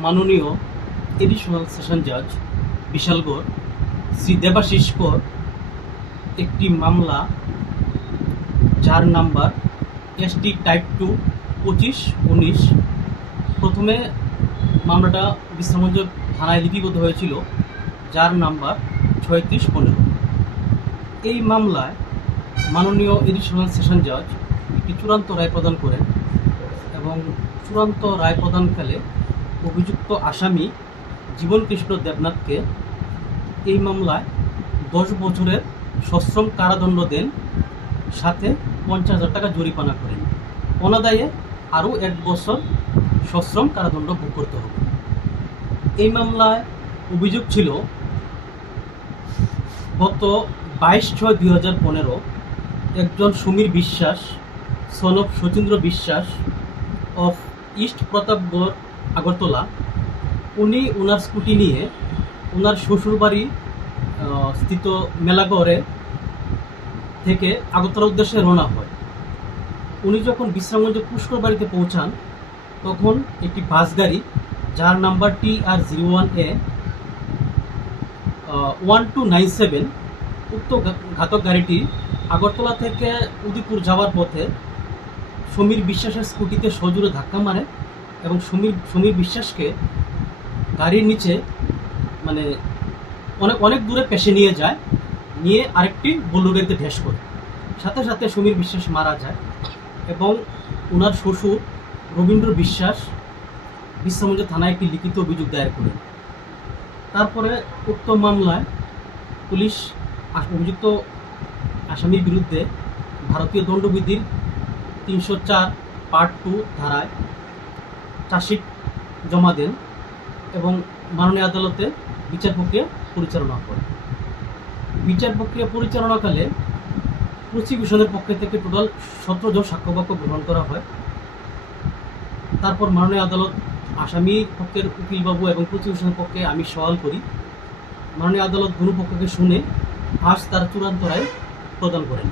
মাননীয় additional session জাজ বিশালগড় শ্রী দেবাশিস কর একটি মামলা যার নাম্বার এসটি টাইপ টু পঁচিশ উনিশ। প্রথমে মামলাটা বিশ্রামগঞ্জ থানায় লিপিবদ্ধ হয়েছিল, যার নাম্বার ছয়ত্রিশ পনেরো। এই মামলায় মাননীয় এডিশনাল সেশন জাজ একটি চূড়ান্ত রায় প্রদান করেন এবং চূড়ান্ত রায় প্রদানকালে অভিযুক্ত আসামি জীবনকৃষ্ণ দেবনাথকে এই মামলায় দশ বছরের সশ্রম কারাদণ্ড দেন, সাথে পঞ্চাশ হাজার টাকা জরিমানা করেন। অনাদায়ে আরও এক বছর সশ্রম কারাদণ্ড ভোগ করতে হবে। এই মামলায় অভিযোগ ছিল, গত বাইশ ছয় দুই হাজার পনেরো একজন সমীর বিশ্বাস, সনব শচীন্দ্র বিশ্বাস অফ ইস্ট প্রতাপগড় আগরতলা, উনি ওনার স্কুটি নিয়ে ওনার শ্বশুরবাড়ি স্থিত মেলাগড়ে থেকে আগরতলা উদ্দেশ্যে রওনা হয়। উনি যখন বিশ্রামগঞ্জ পুষ্কর বাড়িতে পৌঁছান, তখন একটি বাস গাড়ি, যার number T R zero one A one two nine seven উক্ত ঘাতক গাড়িটি আগরতলা থেকে উদিপুর যাওয়ার পথে সমীর বিশ্বাসের স্কুটিতে সজোরে ধাক্কা মারে এবং সমীর সমীর বিশ্বাসকে গাড়ির নিচে মানে অনেক অনেক দূরে পেশে নিয়ে যায়, নিয়ে আরেকটি বল্লুগাড়িতে ঢেস করে। সাথে সাথে সমীর বিশ্বাস মারা যায় এবং ওনার শ্বশুর রবীন্দ্র বিশ্বাস বিশ্রামঞ্জ থানায় একটি লিখিত অভিযোগ দায়ের করেন। তারপরে উক্ত মামলায় পুলিশ অভিযুক্ত আসামির বিরুদ্ধে ভারতীয় দণ্ডবিধির তিনশো চার পার্ট টু ধারায় চার্জশিট জমা দেন এবং মাননীয় আদালতে বিচার প্রক্রিয়া পরিচালনা করে বিচার প্রক্রিয়া পরিচালনাকালে প্রসিকিউশনের পক্ষ থেকে টোটাল সতেরো জন সাক্ষ্যবাক্য গ্রহণ করা হয়। তারপর মাননীয় আদালত আসামি পক্ষের উকিলবাবু এবং প্রসিকিউশনের পক্ষে আমি সওয়াল করি। মাননীয় আদালত দুনো পক্ষকে শুনে আজ তার চূড়ান্ত রায় প্রদান করেন।